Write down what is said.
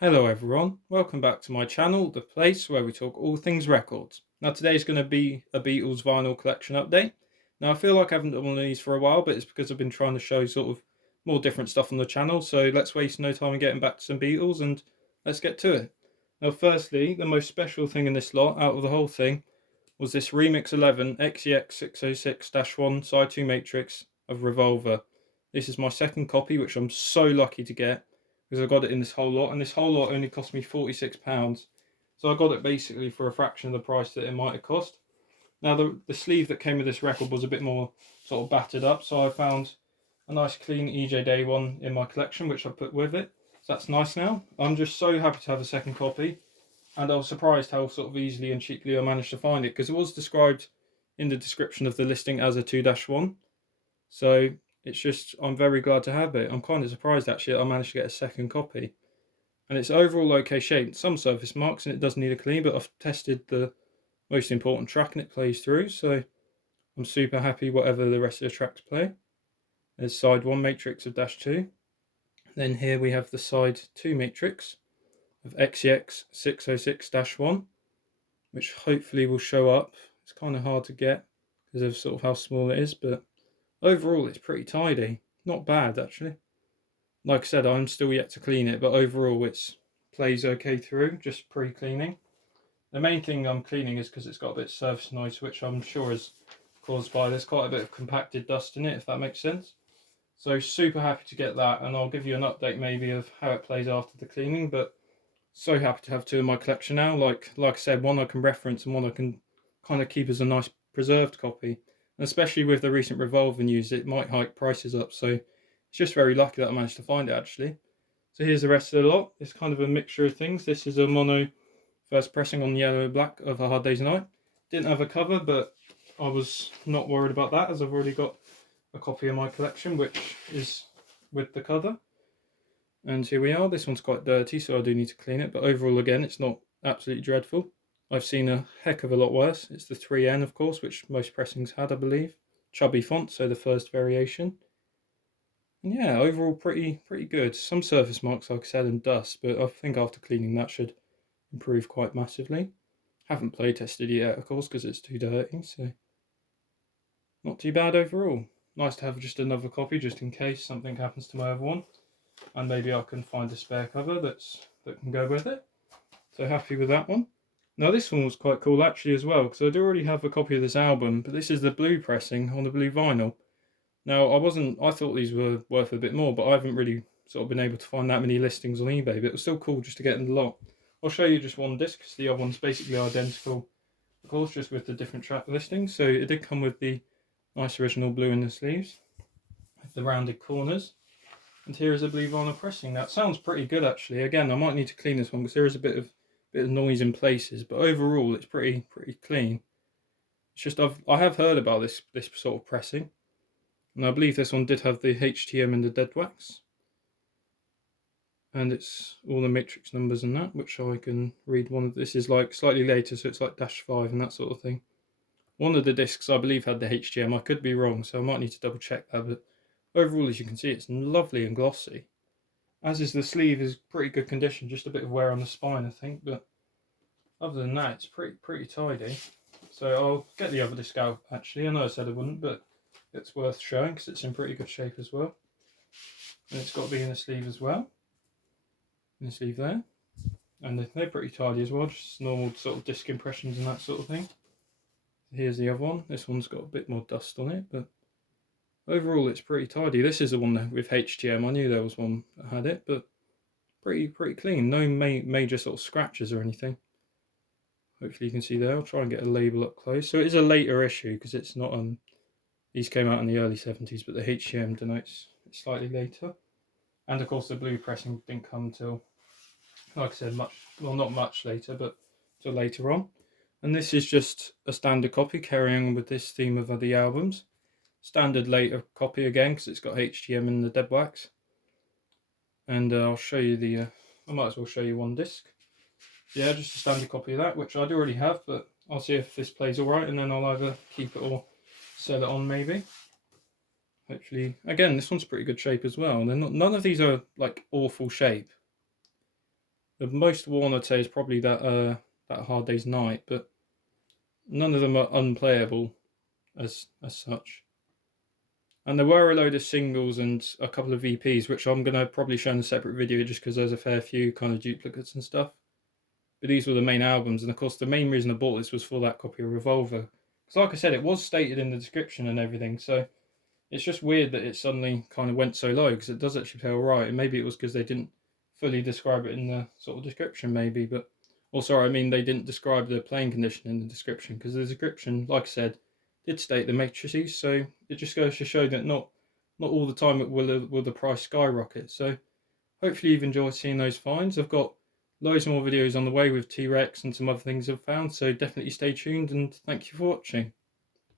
Hello everyone, welcome back to my channel, the place where we talk all things records. Now today's going to be a Beatles vinyl collection update. Now I feel like I haven't done one of these for a while, but it's because I've been trying to show sort of more different stuff on the channel, so let's waste no time in getting back to some Beatles and let's get to it. Now firstly, the most special thing in this lot, out of the whole thing, was this Remix 11 XEX 606-1 Side 2 Matrix of Revolver. This is my second copy, which I'm so lucky to get, because I got it in this whole lot, and this whole lot only cost me £46. So I got it basically for a fraction of the price that it might have cost. Now the sleeve that came with this record was a bit more sort of battered up, so I found a nice clean EJ Day one in my collection, which I put with it. So that's nice now. I'm just so happy to have a second copy, and I was surprised how sort of easily and cheaply I managed to find it, because it was described in the description of the listing as a 2-1. So it's just, I'm very glad to have it. I'm kind of surprised actually that I managed to get a second copy. And it's overall okay shape. Some surface marks and it does need a clean, but I've tested the most important track and it plays through. So I'm super happy whatever the rest of the tracks play. There's side 1 matrix of dash 2. Then here we have the side 2 matrix of XEX 606-1, which hopefully will show up. It's kind of hard to get because of sort of how small it is, but overall it's pretty tidy. Not bad actually. Like I said, I'm still yet to clean it, but overall it plays okay through, just pre-cleaning. The main thing I'm cleaning is because it's got a bit of surface noise, which I'm sure is caused by there's quite a bit of compacted dust in it, if that makes sense. So super happy to get that, and I'll give you an update maybe of how it plays after the cleaning, but so happy to have two in my collection now. Like I said, one I can reference and one I can kind of keep as a nice preserved copy. And especially with the recent Revolver news, it might hike prices up, so it's just very lucky that I managed to find it actually. So here's the rest of the lot. It's kind of a mixture of things. This is a mono first pressing on yellow black of A Hard Day's Night. Didn't have a cover, but I was not worried about that as I've already got a copy in my collection which is with the cover. And here we are. This one's quite dirty, so I do need to clean it, but overall again it's not absolutely dreadful. I've seen a heck of a lot worse. It's the 3N of course, which most pressings had, I believe. Chubby font, so the first variation. And yeah, overall pretty good. Some surface marks, like I said, and dust, but I think after cleaning that should improve quite massively. Haven't play tested it yet, of course, because it's too dirty, so not too bad overall. Nice to have just another copy, just in case something happens to my other one, and maybe I can find a spare cover that can go with it. So happy with that one. Now this one was quite cool actually as well, because I do already have a copy of this album, but this is the blue pressing on the blue vinyl. Now, I thought these were worth a bit more, but I haven't really sort of been able to find that many listings on eBay, but it was still cool just to get in the lot. I'll show you just one disc, because the other one's basically identical, of course, just with the different track listings. So it did come with the nice original blue in the sleeves, with the rounded corners. And here is a blue vinyl pressing. Now, it sounds pretty good, actually. Again, I might need to clean this one, because there is a bit of noise in places, but overall, it's pretty clean. It's just, I have heard about this sort of pressing. And I believe this one did have the HTM and the dead wax. And it's all the matrix numbers and that, which I can read. One of this is like slightly later, so it's like -5 and that sort of thing. One of the discs I believe had the HTM. I could be wrong, so I might need to double check that. But overall, as you can see, it's lovely and glossy. As is the sleeve, is pretty good condition. Just a bit of wear on the spine, I think. But other than that, it's pretty tidy. So I'll get the other disc out. Actually, I know I said I wouldn't, but it's worth showing because it's in pretty good shape as well. And it's got to be in the sleeve as well. In the sleeve there. And they're pretty tidy as well, just normal sort of disc impressions and that sort of thing. Here's the other one. This one's got a bit more dust on it, but overall it's pretty tidy. This is the one with HTM. I knew there was one that had it, but pretty clean. No major sort of scratches or anything. Hopefully you can see there. I'll try and get a label up close. So it is a later issue because it's not these came out in the early 70s, but the HTM denotes it's slightly later. And of course the blue pressing didn't come till, like I said, not much later, but till later on. And this is just a standard copy carrying on with this theme of the albums. Standard later copy again because it's got HTM and the dead wax. And I'll show you I might as well show you one disc. Yeah, just a standard copy of that, which I do already have, but I'll see if this plays alright and then I'll either keep it or sell it on maybe. Hopefully, again, this one's pretty good shape as well. And none of these are like awful shape. The most worn I'd say is probably that Hard Day's Night, but none of them are unplayable as such. And there were a load of singles and a couple of EPs, which I'm going to probably show in a separate video just because there's a fair few kind of duplicates and stuff. But these were the main albums, and of course the main reason I bought this was for that copy of Revolver. Because like I said, it was stated in the description and everything, so it's just weird that it suddenly kind of went so low, because it does actually play alright, and maybe it was because they didn't fully describe it in the sort of description maybe, but also I mean they didn't describe the playing condition in the description, because the description, like I said, did state the matrices, so it just goes to show that not all the time will the price skyrocket. So hopefully you've enjoyed seeing those finds. I've got loads more videos on the way with T-Rex and some other things I've found, so definitely stay tuned, and thank you for watching.